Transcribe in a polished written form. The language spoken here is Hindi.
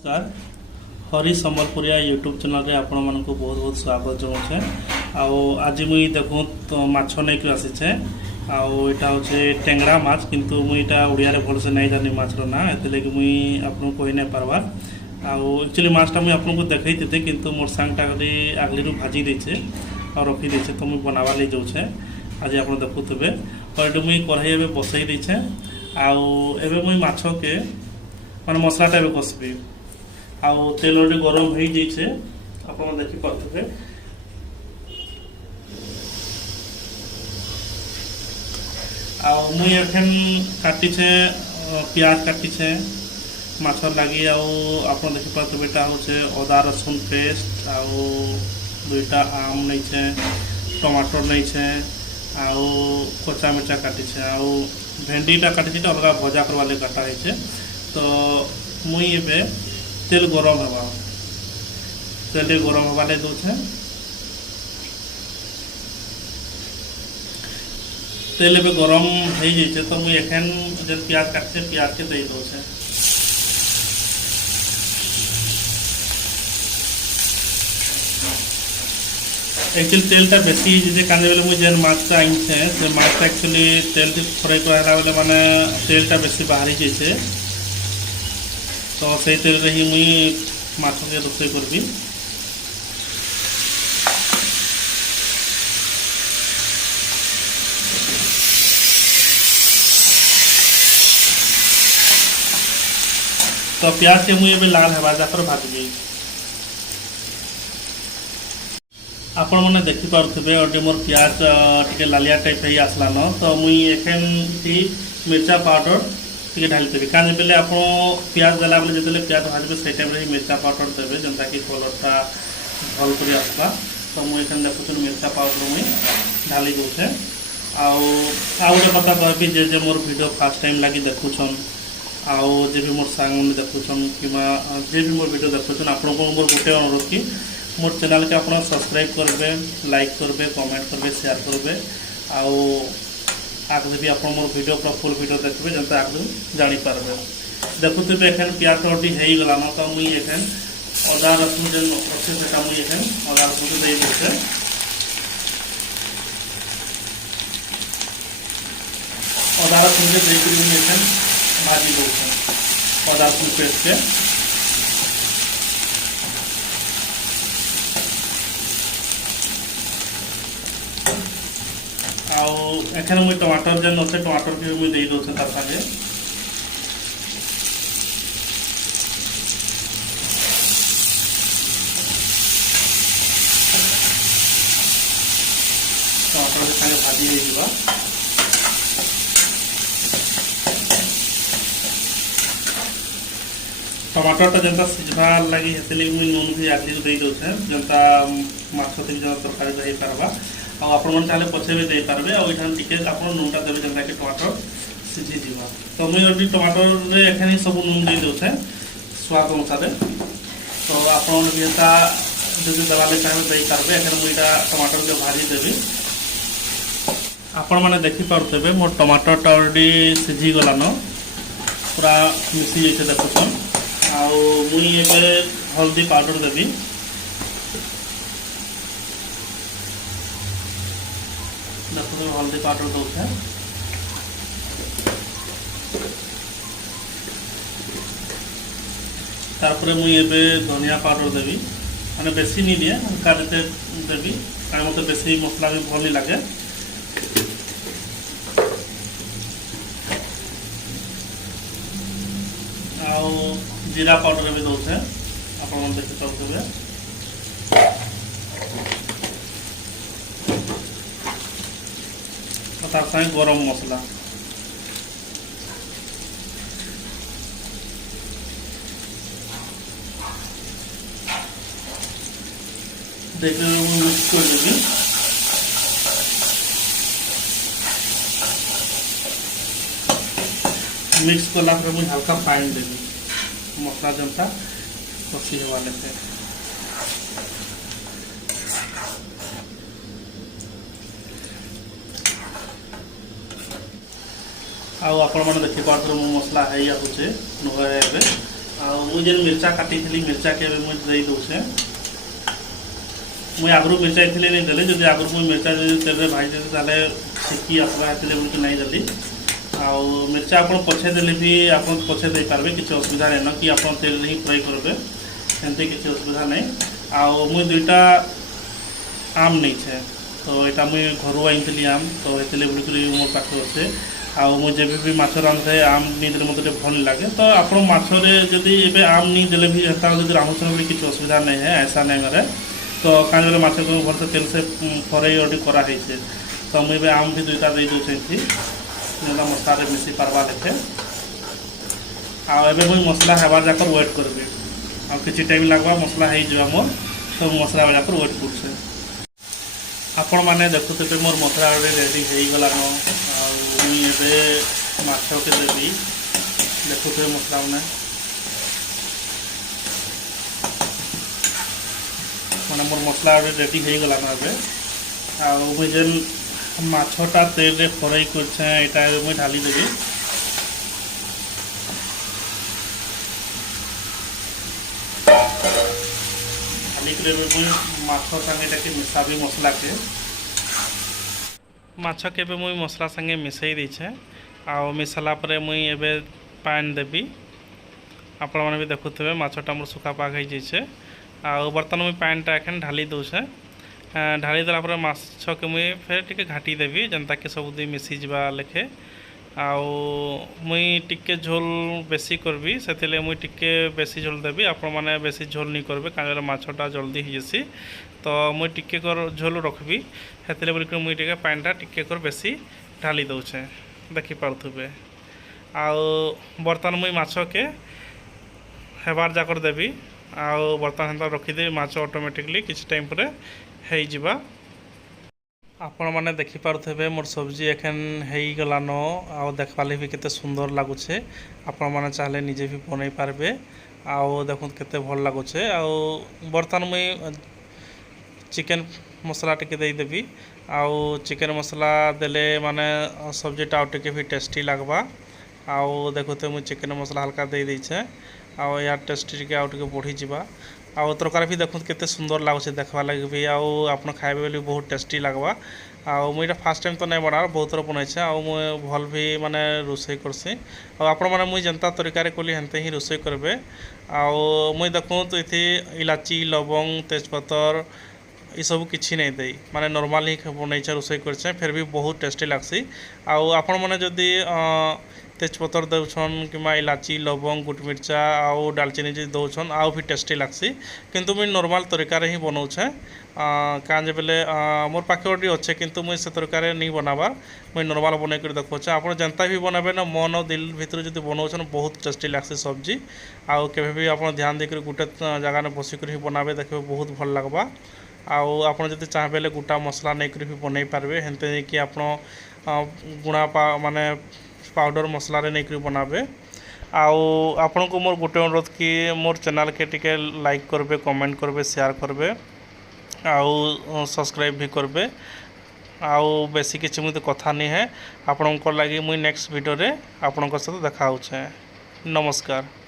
नमस्कार हरी संबलपुरिया यूट्यूब चैनल रे आपण मानक बहुत बहुत स्वागत जनाऊे। आज मुई देखूँ तो माछ नहीं आसीचे आटा हूँ टेंगरा माछ किंतु मुईटा ओडिया रे भलसे नहीं जानी माछर ना एतिलगी मुई आपन कही नहीं पार्बार। एक्चुअली माछटा मुई आपको देखई थे किंतु मोर सांगटा आगली भाजी देचे और रखी देचे तो मुई बनावा ले जाऊे। आज आप देखुवे और ये मुई कढ़ाई एवं बसई देचे आबे मुई माछ के माने मसलाटा एवं कसबी आउ तेल अलरेडी गरम हो जाइए आप देखिपे। मुई एखन काटिछे प्याज काटिछे माछर लगी आप देखिपे एटा हूँ अदा रसुन पेस्ट आउ दुईटा आम नहीं टमाटर नहीं आउ कच्चा मिर्चा काटिछे आउ भेंडीटा काटिछे अलग भजा करवा ले काटा है। तो मुई एबे तेल गरम हवा तेल गरम हवा ले दूचे तेल ए गरम हो जाइए तो मुई एखन जो प्याज काटे प्याज के दे दूचे। एक्चुअली तेलटा बेसी जे कांदे बेले मुई जेन माछटा आनछे से माछटा एक्चुअली तेल फ्राई कराला बेले माने तेलटा बेसी बाहरी जाइए तो से तेल रे ही मुई माछ के रोषे करबी। तो प्याज के मुई एबे लाल हेबा जाकर भाजबी। आपण मैंने देखिपे और मोर प्याज टे लालिया टाइप ही आसलान तो मुई एखन मिर्चा पाउडर टे ढाली देवी कहीं बेले आप प्याज देला बेले जो प्याज भाजबे से टाइम ही मिर्चा पाउडर देवे जेनता कि कलरटा भल कर आसला। तो मुझे देखुन मिर्चा पाउडर मुई ढाली दूचे। आउ गोटे कथा कहबी जे मोर वीडियो फास्ट टाइम लगी देखुन आउ जे भी मोर सांग मैंने देखुन कि जे भी मोर वीडियो देखुन आपन को मोर गोटे अनुरोध कि मोर चैनल के आप सब्सक्राइब करेंगे लाइक करेंगे कमेंट करेंगे शेयर करेंगे आगे भी आप मोर वीडियो पूरा फुल वीडियो देखिए जब आगे जानीपारे। देखुवे एखन प्याज अलरेडी हो गलान तो मुई एखन अदा रसुन जो अच्छे से मुई एखन अदा रसुन दे दूचे। अदा रसुन के देकर मुई एखन भाजी दूचे अदा रसुन पेस्ट के। एखन मुई टमाटर जेन अच्छे टमाटर के मुई दे दूचे तार सागे टमाटर के सागे भाजी हो टमाटरटा जनता सिझा लगी हेतले मुई नून भी आगे दे दूचे जनता माछ तरकारी रही पारबा आपण चाहे पचे भी दे पारे टे आप नूनटा देवे जेनता कि टमाटर सीझी जीवा। तो मुझे टमाटर एखे सब नून दे दूचे स्वाद अनुसार। तो आपण भी जो दलाले चाहे दे पारे एखे मुझे टमाटर के भाजी देवी। आपण मैंने देखिपे मोर टमाटरटा अलरेडी सीझी गलान पूरा मिसी जाइए देखुन मुई एबे हल्दी पाउडर देवी। देखो हल्दी पाउडर दूचे तारपरे मुई एबे धनिया पाउडर देवी माने बेसी नहीं दिए हल्का देते देवी कारण मत बेसी मसला भी भल नहीं लगे। जीरा पाउडर भी दूचे आप देखिए तार साथ गरम मसला देखिए मिक्स कर देवी। मिक्स कला मुझे हल्का पानी देवी मसला जनता कषी हवा लेते। आपण मैंने देखिए मसला है आसूचे नुहे मुझे जेन मिर्चा काटी मिर्चा के मुझे दे दूसरे मुझे आगु मिर्चा इतने नहीं देले जब आगु मुझे मिर्चा तेल भाई देते शिखी आसला बोल नहीं देली आउ मिर्चा आप पछे देले भी आप पछे दे पारे किसी असुविधा नहीं न कि आप तेल ही फ्राई करेंगे एमती किसी असुविधा नहीं आउ मुझे दुईटा आम नहीं छे तो यहाँ मुझे घर आई आम तो ये बोल मोर पाखे अच्छे आउ मुझे भी माछ रांधे आम नहीं देले मतलब भल लगे तो आप माछरे जदि एबे आम नहीं देले भी हेता जब रांधुछन भी किसी असुविधा नहीं है ऐसा नहीं मेरे तो कहीं माछ को भल से तेल से फरई और कराई तो मुझे आम भी दुईटा दे दूचे जोटा मसला मिसी पार्बा देखे आबे मुझे मसला हेबार जाकर वेट करी आ किसी टाइम लगवा मसला हो मोर तो मसला जाकर वेट कर आपण मैंने देखुते मोर मसला रेडी हो गलान आबे माछ के देवी देखुते मसला मैंने मैंने मोर मसला रेडी हो गलान एबे आ मुझे जेन माछटा तेल फ्राई कर मुझे ढाली देवी ढाली माछ संगे मिसा भी मसला के माछ के मुई मसला संगे मिसई दीछे आ मिसाला पर मुई एबे पान देवी आपण मैंने भी देखुवे माछटा मोर सुखा पाक हो जाइए आ बर्तमान मुई पानटा एखन ढाली दूचे ढाली देला माछ के मुई फिर टिके घाटी देवी जनता के सब मिसी जावा लेखे मुई टिके झोल बेसी करबी से मुई टिके बेसी झोल देवी आपण माने बेसी झोल नहीं करबे कारण माछटा जल्दी हो जासी तो मुई टिके कर झोल रखबी से बोल मुई टिके पानीटा टिके कर बेसी ढाली दौचे देखी पार्थुबे बर्तमान मुई माछ के हेबार जाकर देवी बर्तमान हेन्ता रखीदेवी माछ ऑटोमेटिकली किसी टाइम पर हो जिबा आपण मैंने देखिपे मोर सब्जी एखन हो गलान आ देखवाले भी केते सुंदर लगुचे आपण मैंने चाहले निजे भी बनई पारबे आउ देखो केते भल लगुचे बर्तमान मुई चिकेन मसला टिके देदेवी आउ चिकेन मसला देले माने सब्जीटा आउ टिके भी टेस्टी लगवा आउ देखते मुझे चिकेन मसला हल्का दे देछे आउ यार टेस्टी टिके आउ टिके बढ़ी जिबा आउ तरकारी भी देखो केते सुंदर लगुचे देखवा लगे भी आउ आपन खाइबे बोली बहुत टेस्टी लगवा आउ मुझे फास्ट टाइम तो नहीं बना बहुत थर बनैछे आउ मुझे भल भी माने रोसई करसी आपण माने मुझे जनता तरीका कली हेनते ही रोसई करबे आउ मुझे देखूँ तो इथे इलाची लवंग तेजपतर ये सब किसी नहीं दे माने नॉर्मल ही बनैछे रोसई करछे फिर भी बहुत टेस्टी लगसी आउ आपण माने जदी तेजपतर दौन कि इलाची लवंग गुटमिर्चा आउ डालचीनी जी दौन आउ भी टेस्टी लगसी किंतु मुझे नॉर्मल तरीका ही बनाऊे काजे बेले मोर पाखे अच्छे किंतु मुझे से तरीका नहीं बनाबार मुझे नॉर्मल बन कर देखुचे आप जनता भी बनाबे ना मन और दिल भर जो बनाऊन बहुत टेस्टी लगसी सब्जी आउ के भी आप ध्यान देकर गोटे जगह बसिक बनाबे देखिए बहुत भल लगवा आउ आप चाहबे गोटा मसला नहीं कर भी बनई पारे हेनते कि आप गुणा माने पाउडर मसला रे नहीं कर बनाबे आपण को मोर गोटे अनुरोध कि मोर चैनल के टिके लाइक करबे कमेंट करबे शेयर करबे आउ सब्सक्राइब भी करबे आउ बेसी किसी मुझे कथा नहीं है आपण लगी मुई नेक्स्ट वीडियो रे आपण सहित देखा होछे नमस्कार।